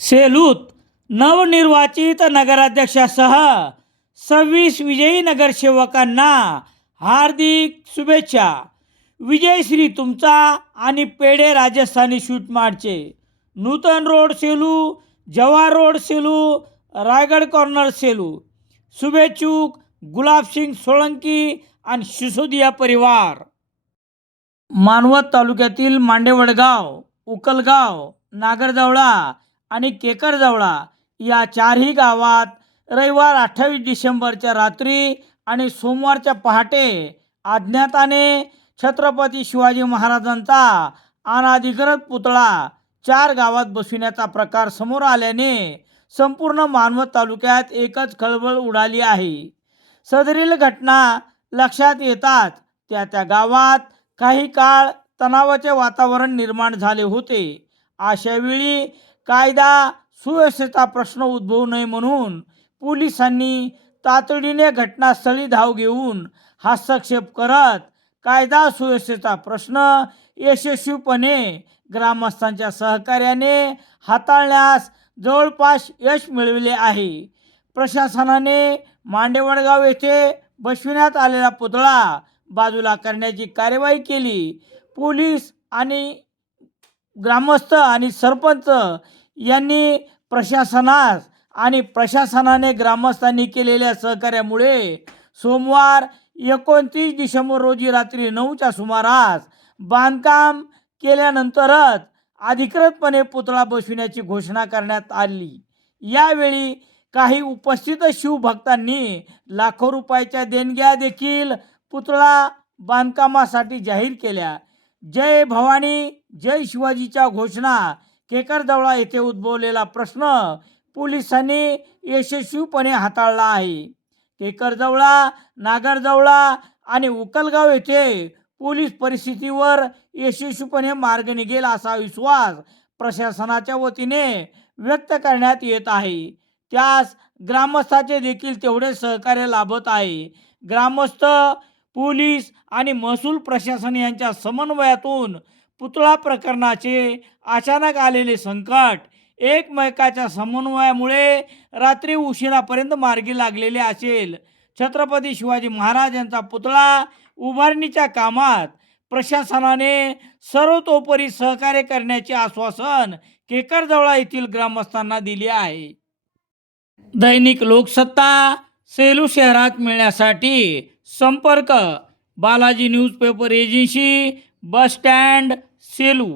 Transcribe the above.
सेलूत नवनिर्वाचित नगराध्यक्षासह सव्वीस विजयी नगरसेवकांना हार्दिक शुभेच्छा. विजयश्री तुमचा आणि पेढे राजस्थानी शूट मारचे. Nutan road Selu Jawahar road Selu Raigad corner Selu. शुभेच्छुक गुलाबसिंग Solanki आणि सिसोदिया परिवार. मानवत तालुक्यातील मांडेवडगाव उकलगाव नागरजवळा आणि केकरजवळा या चारही गावात रविवार अठ्ठावीस डिसेंबरच्या रात्री आणि सोमवारच्या पहाटे अज्ञाताने छत्रपती शिवाजी महाराजांचा अनाधिकृत पुतळा चार गावात बसविण्याचा प्रकार समोर आल्याने संपूर्ण मानवत तालुक्यात एकच खळबळ उडाली आहे. सदरील घटना लक्षात येतात त्या त्या गावात काही काळ तणावाचे वातावरण निर्माण झाले होते. अशावेळी कायदा सुव्यवस्थेचा प्रश्न उद्भवू नये म्हणून पोलिसांनी तातडीने घटनास्थळी धाव घेऊन हस्तक्षेप करत कायदा सुव्यवस्थेचा प्रश्न यशस्वीपणे ग्रामस्थांच्या सहकार्याने हाताळण्यास जवळपास यश मिळविले आहे. प्रशासनाने मांडेवडगाव येथे बसविण्यात आलेला पुतळा बाजूला करण्याची कार्यवाही केली. पोलीस आणि ग्रामस्थ आणि सरपंच यांनी प्रशासनास आणि प्रशासनाने ग्रामस्थांनी केलेल्या सहकार्यामुळे सोमवार एकोणतीस डिसेंबर रोजी रात्री नऊच्या सुमारास बांधकाम केल्यानंतरच अधिकृतपणे पुतळा बसविण्याची घोषणा करण्यात आली. यावेळी काही उपस्थित शिवभक्तांनी लाखो रुपयाच्या देणग्या देखील पुतळा बांधकामासाठी जाहीर केल्या. जय भवानी जय शिवाजीच्या घोषणा. केकरदवळा येथे उद्भवलेला प्रश्न पोलिसांनी यशस्वीपणे हाताळला आहे. केकरजवळा नागरजवळा आणि उकलगाव येथे पोलीस परिस्थितीवर यशस्वीपणे मार्ग निघेल असा विश्वास प्रशासनाच्या वतीने व्यक्त करण्यात येत आहे. त्यास ग्रामस्थाचे देखील तेवढे सहकार्य लाभत आहे. ग्रामस्थ पोलीस आणि महसूल प्रशासन यांच्या समन्वयातून पुतळा प्रकरणाचे अचानक आलेले संकट एकमेकाच्या समन्वयामुळे रात्री उशिरापर्यंत मार्गी लागलेले असेल. छत्रपती शिवाजी महाराज यांचा पुतळा उभारणीच्या कामात प्रशासनाने सर्वतोपरी सहकार्य करण्याचे आश्वासन केकरजवळा येथील ग्रामस्थांना दिले आहे. दैनिक लोकसत्ता सेलू शहरात मिळण्यासाठी संपर्क Balaji newspaper agency bus stand Selu.